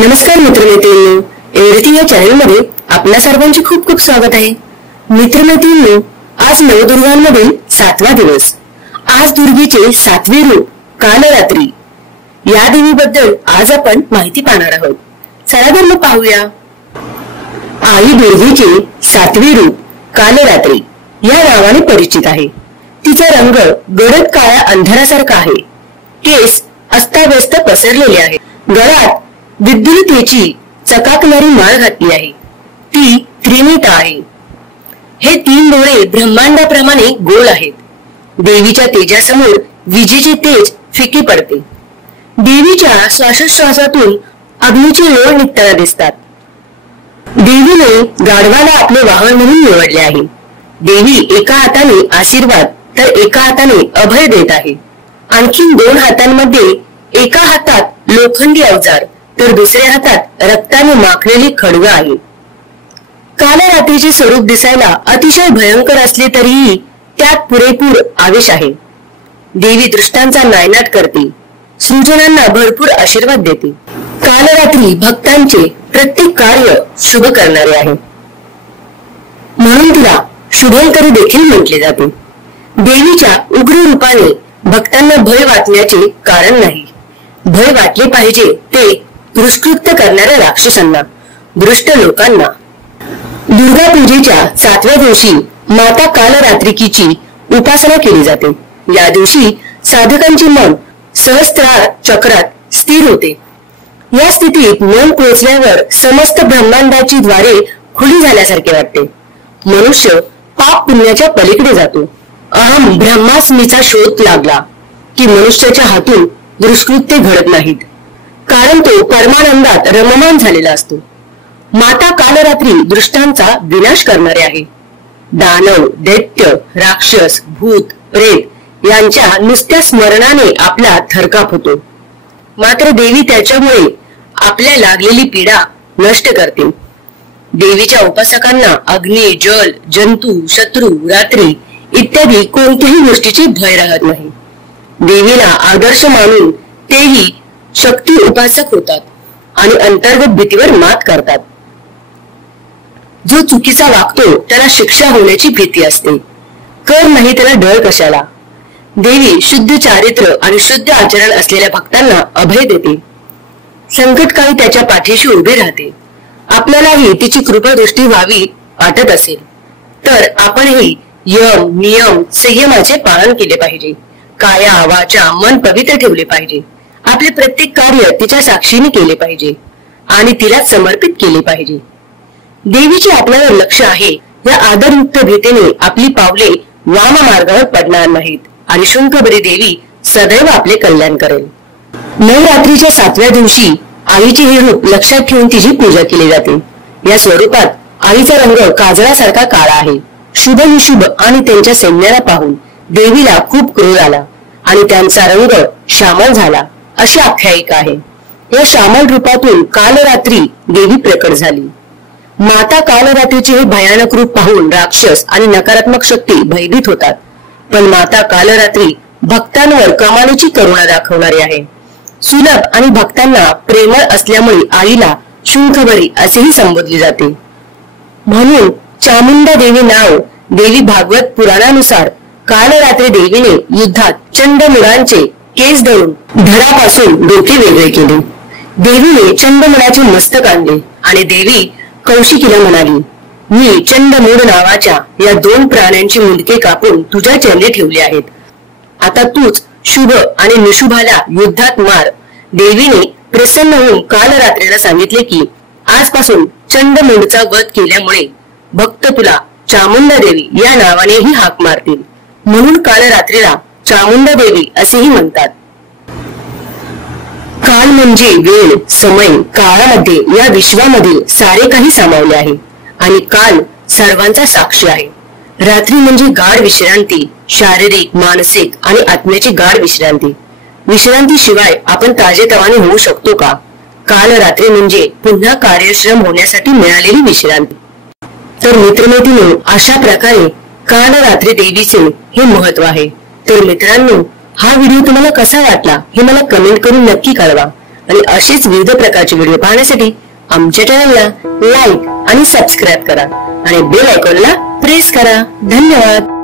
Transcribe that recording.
नमस्कार मित्रमैत्रिणींनो, एव्हरीथिंग या चॅनलमध्ये आपल्या सर्वांचे खूप खूप स्वागत आहे। मित्रमैत्रिणींनो, आज नवदुर्गांमधील 7वा दिवस। आज दुर्गेचे 7वे रूप कालरात्री या देवीबद्दल आज आपण माहिती पाहणार आहोत। चला तर मग पाहूया। आई दुर्गेचे 7वे रूप कालरात्री या नावाने परिचित आहे। तिचा रंग गडद काळ्या अंधारासारखा आहे। केस अस्ताव्यस्त पसरलेले आहे। गळ्यात विद्युतीची चकाकणारी माळ घातली आहे। ती त्रिनेत्र आहे। हे 3 डोळे ब्रह्मांडाप्रमाणे गोल आहेत। देवीच्या तेजासमोर विजेचे तेज फिके पडते। देवीच्या श्वासोश्वासातून अग्नीचे लोळ निघताना दिसतात। देवीने गाढवाला आपले वाहन म्हणून निवडले आहे। देवी एका हाताने आशीर्वाद तर एका हाताने अभय देत आहे। आणखी 2 हातांमध्ये एका हातात लोखंडी अवजार तर दुसऱ्या हातात रक्ताने माखलेली खड्ग आहे। कालरात्रीचे स्वरूप दिसायला अतिशय भयंकर असले तरीही त्यात पुरेपूर आवेश आहे। देवी दृष्टांचा नायनाट करते, सृजनांना भरपूर आशीर्वाद देते। कालरात्री भक्तांचे प्रत्येक कार्य शुभ करणारे आहे, म्हणून तिला शुभंकरी देखील म्हटले जाते। देवीच्या उग्र रूपाने भक्तांना भय वाटण्याचे कारण नाही। भय वाटले पाहिजे ते दुष्कृत्य करणाऱ्या राक्षसांना, दुष्ट लोकांना। दुर्गा पूजेच्या 7व्या दिवशी माता कालरात्रिकीची उपासना केली जाते। या दिवशी साधकांचे मन सहस्त्रार चक्रात स्थिर होते। या स्थितीत मन पोहोचल्यावर समस्त ब्रह्मांडाची द्वारे खुली झाल्यासारखे वाटते। मनुष्य पाप पुण्याच्या पलीकडे जातो। अहम ब्रह्मास्मीचा शोध लागला की मनुष्याच्या हातून दुष्कृत्य घडत नाहीत, कारण तो परमानंदात रममान झालेला असतो। माता कालरात्री दृष्टांचा विनाश करणारे आहे। दानव, दैत्य, राक्षस, भूत, प्रेत यांच्या नुसत्या स्मरणाने आपला थरकाप होतो। मात्र देवी त्याच्यामुळे आपल्या लागलेली पीडा नष्ट करते। देवीच्या उपासकांना अग्नी, जल, जंतू, शत्रू, रात्री इत्यादी कोणत्याही गोष्टीचे भय राहत नाही। देवीला आदर्श मानून तेही शक्ती उपासक होतात आणि अंतर्गत भीतीवर मात करतात। जो चुकीचा वागतो त्याला शिक्षा होण्याची भीती असते, कर नाही त्याला डर कशाला। देवी शुद्ध चारित्र्य आणि शुद्ध आचरण असलेल्या भक्तांना अभय देते। संकटकाळी त्याच्या पाठीशी उभी राहते। आपल्यालाही तिची कृपादृष्टी व्हावी वाटत असेल तर आपणही यम, नियम, संयमाचे पालन केले पाहिजे। काया, वाचा, मन पवित्र ठेवले पाहिजे। आपले प्रत्येक कार्य तिच्या साक्षीने केले पाहिजे आणि तिला समर्पित केले पाहिजे। देवीचे आपल्यावर लक्ष आहे या आदरयुक्त भीतीने आपली पावले वाम मार्गावर पडणार नाहीत आणि शुंखबरी देवी सदैव आपले कल्याण करेल। नवरात्रीच्या 7व्या दिवशी आईचे हे रूप लक्षात ठेवून तिची पूजा केली जाते। या स्वरूपात आईचा रंग काजळासारखा काळा आहे। शुभ निशुभ आणि त्यांच्या सैन्याला पाहून देवीला खूप क्रोध आला आणि त्यांचा रंग श्यामल झाला, अशी आख्यायिका आहे। या श्यामल रूपातून कालरात्री देवी प्रकट झाली। माता कालरात्रीचे हे भयानक रूप पाहून राक्षस आणि नकारात्मक शक्ती भयभीत होतात, पण माता कालरात्री भक्तांवर कमालीची करुणा दाखवणारी आहे। सुलभ आणि भक्तांना प्रेमळ असल्यामुळे आईला शुंखबरी असेही संबोधले जाते। म्हणून चामुंडा देवी नाव देवी भागवत पुराणानुसार कालरात्री देवीने युद्धात चंडमुडांचे केस धरून धडापासून डोके वेगळे केले। देवीने चंडमुडाचे मस्तक आणले आणि देवी कौशिकीला म्हणाली, मी चंडमूड नावाच्या या 2 प्राण्यांची मुंडके कापून तुझ्या चरणी ठेवली आहेत। आता तूच शुभ आणि निशुभाला युद्धात मार। देवीने प्रसन्न होऊन कालरात्रीला सांगितले की आजपासून चंडमूडचा वध केल्यामुळे भक्त तुला चामुंडा देवी या नावानेही हाक मारतील, म्हणून कालरात्रीला चामुंडा देवी असेही म्हणतात। काल म्हणजे वेळ, समय, काळामध्ये या विश्वामधील सारे काही सामावले आहे आणि काल सर्वांचा साक्षी आहे। रात्री म्हणजे गाढ विश्रांती, शारीरिक, मानसिक आणि आत्म्याची गाढ विश्रांती। विश्रांतीशिवाय आपण ताजेतवाने होऊ शकतो का? कालरात्री म्हणजे पुन्हा कार्यश्रम होण्यासाठी मिळालेली विश्रांती। तर मित्रमैत्रिणींनो, अशा प्रकारे कालरात्री देवीचे हे महत्व आहे। तर मित्रांनो, हा व्हिडिओ तुम्हाला कसा वाटला हे मला कमेंट करून नक्की कळवा। आणि अशीच विविध प्रकारचे व्हिडिओ पाहण्यासाठी आमच्या चॅनलला लाईक आणि सबस्क्राईब करा आणि बेल आयकॉनला प्रेस करा. धन्यवाद.